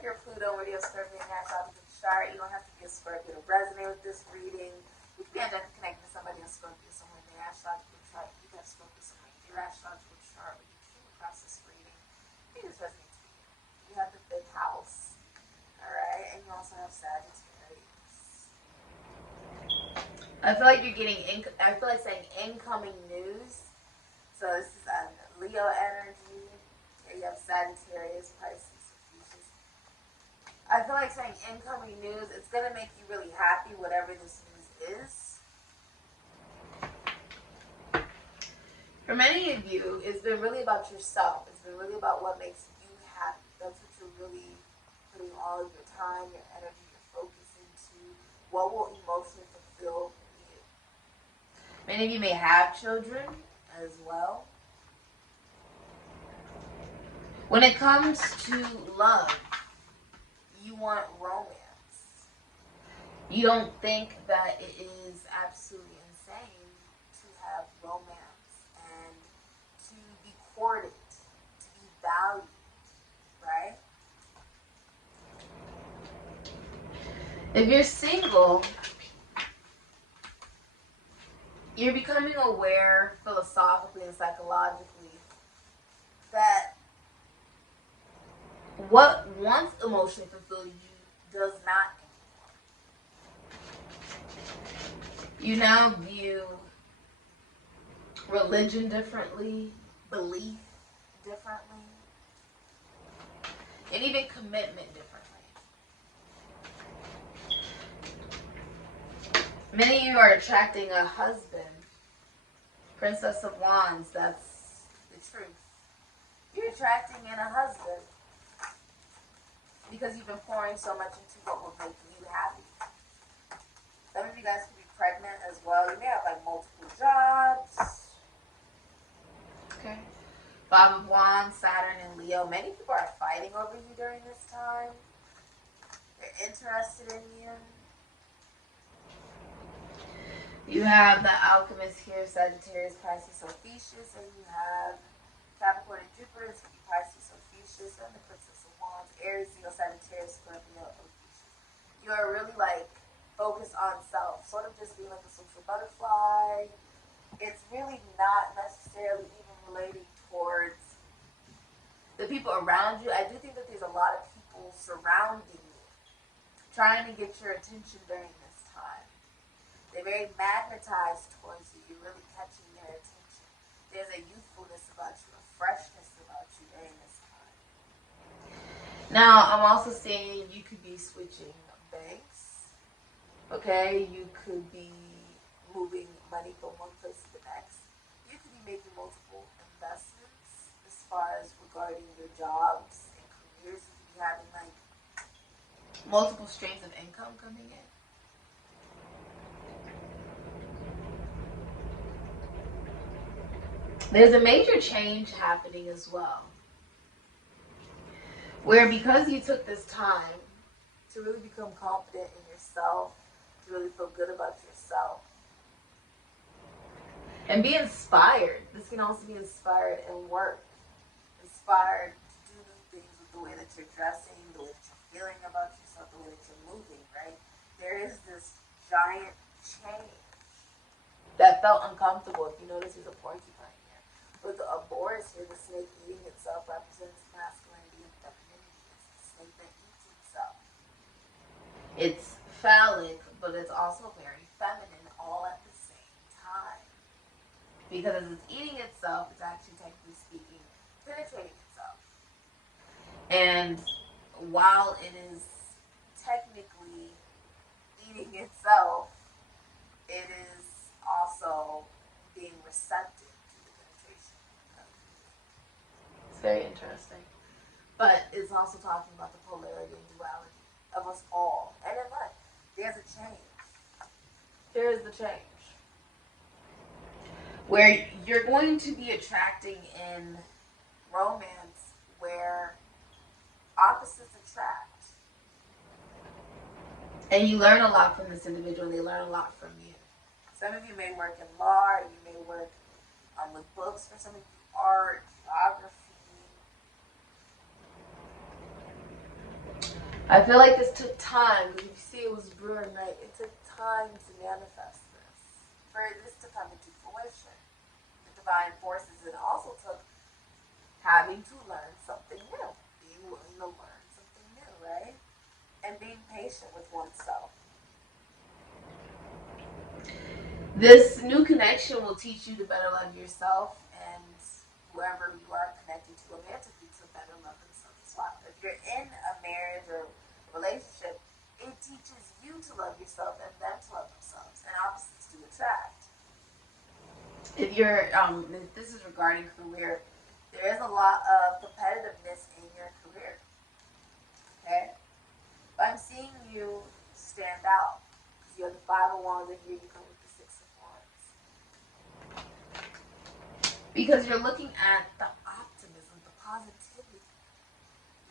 check your Pluto or your Scorpio astrological chart. You don't have to be a Scorpio to resonate with this reading. You can be energetically connected to somebody in Scorpio somewhere in their astrological chart. You can have Scorpio somewhere in your astrological chart when you came across this reading. It just resonates with you. You have the 5th house. Alright, and you also have Sagittarius. I feel like you're getting, I feel like saying incoming news. So this is Leo energy. Here you have Sagittarius, Pisces, Fuchsias. I feel like saying incoming news, it's going to make you really happy, whatever this news is. For many of you, it's been really about yourself. It's been really about what makes you happy. That's what you're really putting all of your time, your energy, your focus into. What will emotionally fulfill you? Many of you may have children as well. When it comes to love, you want romance. You don't think that it is absolutely insane to have romance and to be courted, to be valued, right? If you're single, you're becoming aware philosophically and psychologically that what once emotionally fulfilled you does not anymore. You now view religion differently, belief differently, and even commitment differently. Many of you are attracting a husband. Princess of Wands, that's the truth. You're attracting in a husband because you've been pouring so much into what will make you happy. Some of you guys could be pregnant as well. You may have like multiple jobs. Okay. 5 of Wands, Saturn, and Leo. Many people are fighting over you during this time. They're interested in you. You have the Alchemist here, Sagittarius, Pisces, Ophiuchus, and you have Capricorn and Jupiter, it's going to be Pisces, Ophiuchus, and the Princess of Wands, Aries, Leo, Sagittarius, Scorpio, Ophiuchus. You are really like focused on self, sort of just being like a social butterfly. It's really not necessarily even relating towards the people around you. I do think that there's a lot of people surrounding you, trying to get your attention during this time. They're very magnetized towards you. You're really catching their attention. There's a youthfulness about you, a freshness about you during this time. Now, I'm also saying you could be switching banks. Okay? You could be moving money from one place to the next. You could be making multiple investments as far as regarding your jobs and careers. You could be having like multiple streams of income coming in. There's a major change happening as well, where because you took this time to really become confident in yourself, to really feel good about yourself, and be inspired. This can also be inspired in work, inspired to do new things with the way that you're dressing, the way that you're feeling about yourself, the way that you're moving, right? There is this giant change that felt uncomfortable. If you notice, there's a porcupine. But the boar is here, the snake eating itself represents masculinity and femininity. It's the snake that eats itself. It's phallic, but it's also very feminine all at the same time. Because as it's eating itself, it's actually, technically speaking, penetrating itself. And while it is technically eating itself, it is also being receptive. Very interesting. But it's also talking about the polarity and duality of us all. And in life, there's a change. Here is the change. Where you're going to be attracting in romance where opposites attract. And you learn a lot from this individual, and they learn a lot from you. Some of you may work in law, or you may work with books. For some of you, art, geography. I feel like this took time, because if you see it was brewing, right? It took time to manifest this, for this to come into fruition. The divine forces, it also took having to learn something new, being willing to learn something new, right? And being patient with oneself. This new connection will teach you to better love yourself and whoever you are connected to romantically to better love themselves as well. If you're in a marriage or a relationship, it teaches you to love yourself and them to love themselves, and opposites do attract. If you're, if this is regarding career, there is a lot of competitiveness in your career. Okay? But I'm seeing you stand out. Because you have the Five of Wands, and here you come with the Six of Wands. Because you're looking at the optimism, the positivity.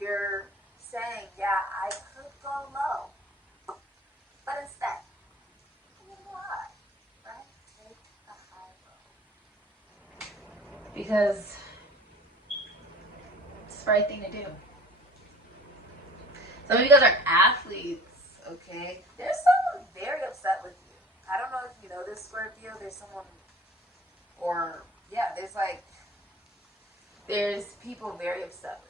You're saying, yeah, I could go low. But instead, I'm going to go high. Right? Take the high road. Because it's the right thing to do. Some of you guys are athletes, okay? There's someone very upset with you. I don't know if you know this, Scorpio. There's someone, or, yeah, there's people very upset with you.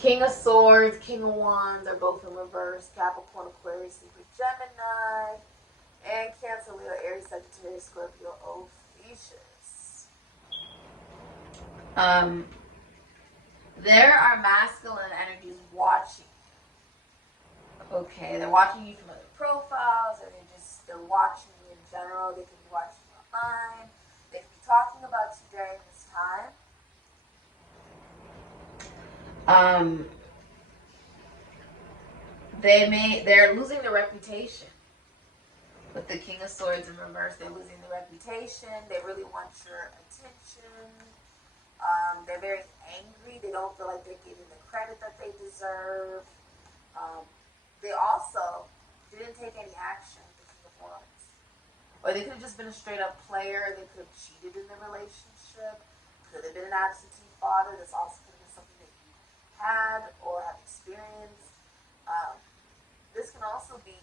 King of Swords, King of Wands are both in reverse. Capricorn, Aquarius, Libra, Gemini, and Cancer, Leo, Aries, Sagittarius, Scorpio, Ophiuchus. There are masculine energies watching you. Okay, they're watching you from other profiles, or they're watching you in general. They could be watching you online. They could be talking about you during this time. They're losing their reputation. With the King of Swords in reverse, they're losing their reputation. They really want your attention. They're very angry. They don't feel like they're getting the credit that they deserve. They also didn't take any action with the King of Wands. Or they could have just been a straight up player. They could have cheated in the relationship. Could have been an absentee father. This also could have been something that you had or have experienced. This can also be,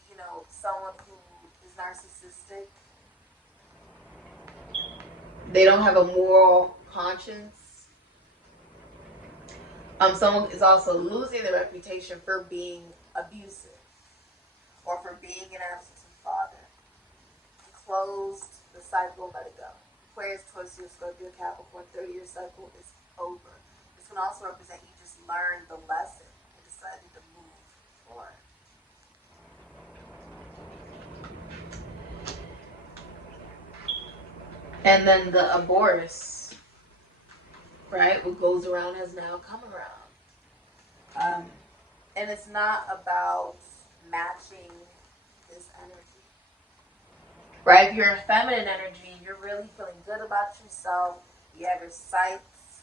someone who is narcissistic. They don't have a moral conscience. Someone is also losing their reputation for being abusive or for being an absentee father. Closed the cycle, let it go. Aquarius, Taurus, Scorpio, Capricorn, 30-year cycle is over. This can also represent you just learned the lesson and decided to move forward. And then the Aboris, right? What goes around has now come around. And it's not about matching this energy. Right? If you're a feminine energy, you're really feeling good about yourself. You have your sights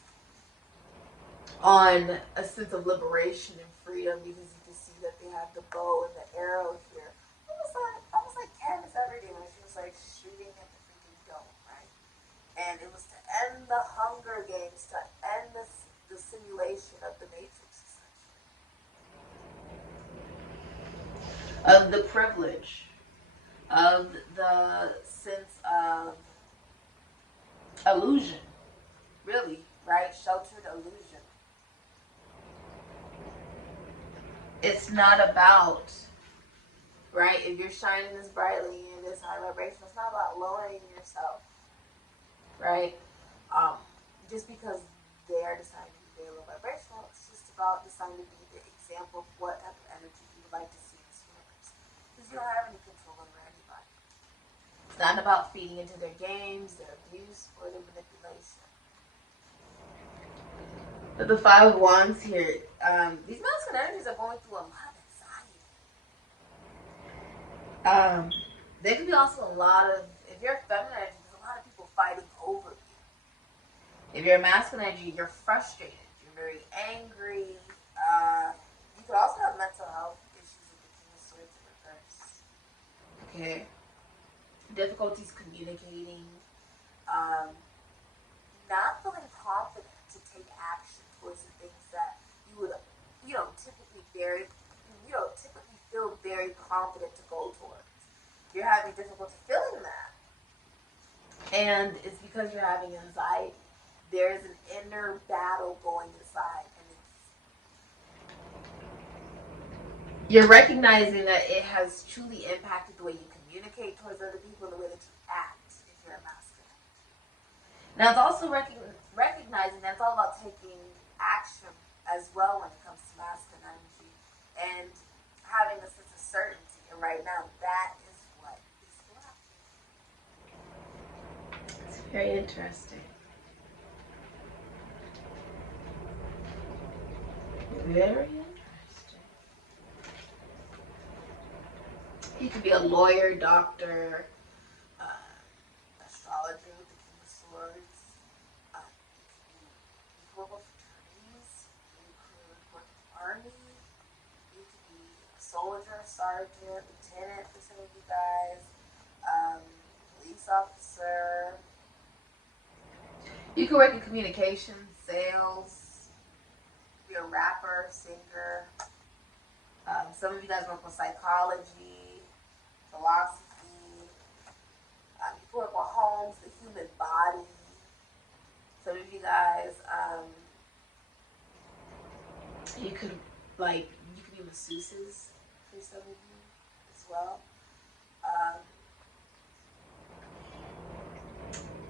on a sense of liberation and freedom, because you can see that they have the bow and the arrow here. Almost like Candace Everdeen when she was like shooting at the freaking dome, right? And it was to end the Hunger Games, to end the simulation of the Matrix, essentially. Of the privilege, of the sense of illusion, really, right? Sheltered illusion. It's not about, right? If you're shining this brightly in this high vibration, it's not about lowering yourself, right? Just because they are deciding to be very low vibrational, it's just about deciding to be the example of what type of energy you would like to see in this universe. Because you don't have any control over anybody. It's not about feeding into their games, their abuse, or their manipulation. But the Five of Wands here, these masculine energies are going through a lot of anxiety. There could be also a lot of, if you're a feminine energy, there's a lot of people fighting over you. If you're a masculine energy, you're frustrated. You're very angry. You could also have mental health issues with the King of Swords in reverse. Okay. Difficulties communicating. Not feeling confident to take action towards the things that you would, typically very, you know, typically feel very confident to go towards. You're having difficulty feeling that. And it's because you're having anxiety. There's an inner battle going inside. And you're recognizing that it has truly impacted the way you communicate towards other people, the way that you act if you're a masculine. Now, it's also recognizing that it's all about taking action as well when it comes to masculine energy and having a sense of certainty. And right now, that is what is lacking. It's very interesting. Very interesting. You could be a lawyer, doctor, astrologer with the King of Swords. You could work with attorneys. You could work with the army. You could be a soldier, sergeant, lieutenant for some of you guys. Police officer. You could work in communications, sales. Be a rapper, singer. Some of you guys work with psychology, philosophy. You can work with homes, the human body. Some of you guys, you could be masseuses for some of you as well.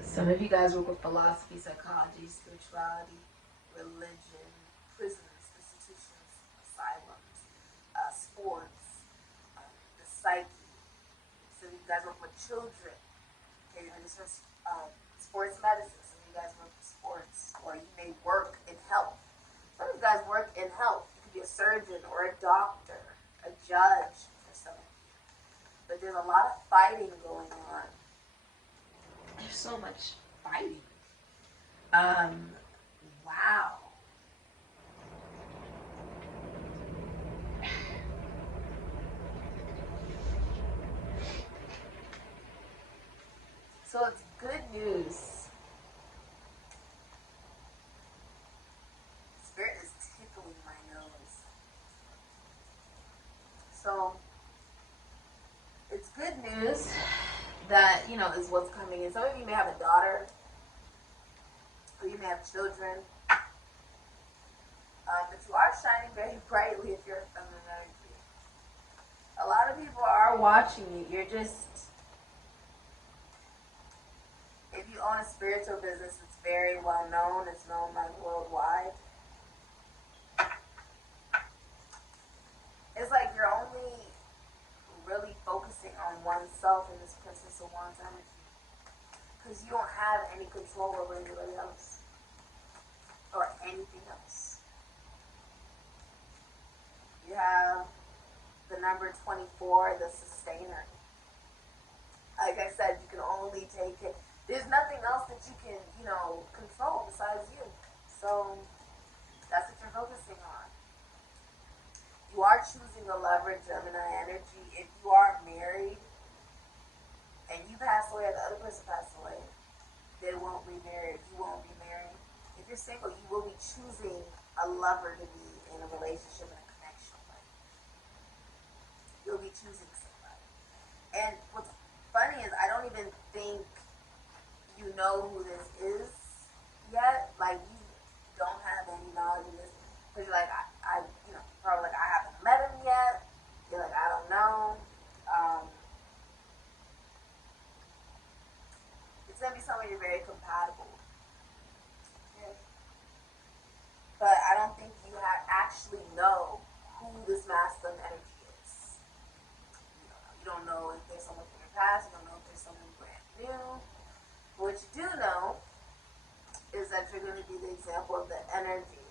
Some of you guys work with philosophy, psychology, spirituality, religion, prisons, institutions, asylums, sports, the psyche. Some of you guys work with children. Okay, and this is sports medicine. Some of you guys work with sports, or you may work in health. Some of you guys work in health. You could be a surgeon or a doctor, a judge for some of you. But there's a lot of fighting going on. There's so much fighting. Wow. So it's good news. Spirit is tickling my nose. So it's good news that, you know, is what's coming in. Some of you may have a daughter, or you may have children. But you are shining very brightly if you're a feminine energy. A lot of people are watching you. You're just... If you own a spiritual business, it's very well known. It's known like worldwide. It's like you're only really focusing on oneself in this Princess of Wands energy. Because you don't have any control over anybody else. Or anything else. You have the number 24, the sustainer. Like I said, you can only take it. There's nothing else that you can, you know, control besides you. So that's what you're focusing on. You are choosing the lover, Gemini energy. If you are married and you pass away or the other person passed away, they won't be married. You won't be married. If you're single, you will be choosing a lover to be in a relationship and a connection with. You'll be choosing somebody. And what's funny is I don't even think you know who this is yet. Like, you don't have any knowledge of this. Because you're like, I you know, probably like, I haven't met him yet. You're like, I don't know. It's going to be someone you're very compatible with. Okay? But I don't think you actually know who this masculine energy is. You don't know if there's someone from your past. You don't know if there's someone brand new. What you do know is that you're going to be the example of the energy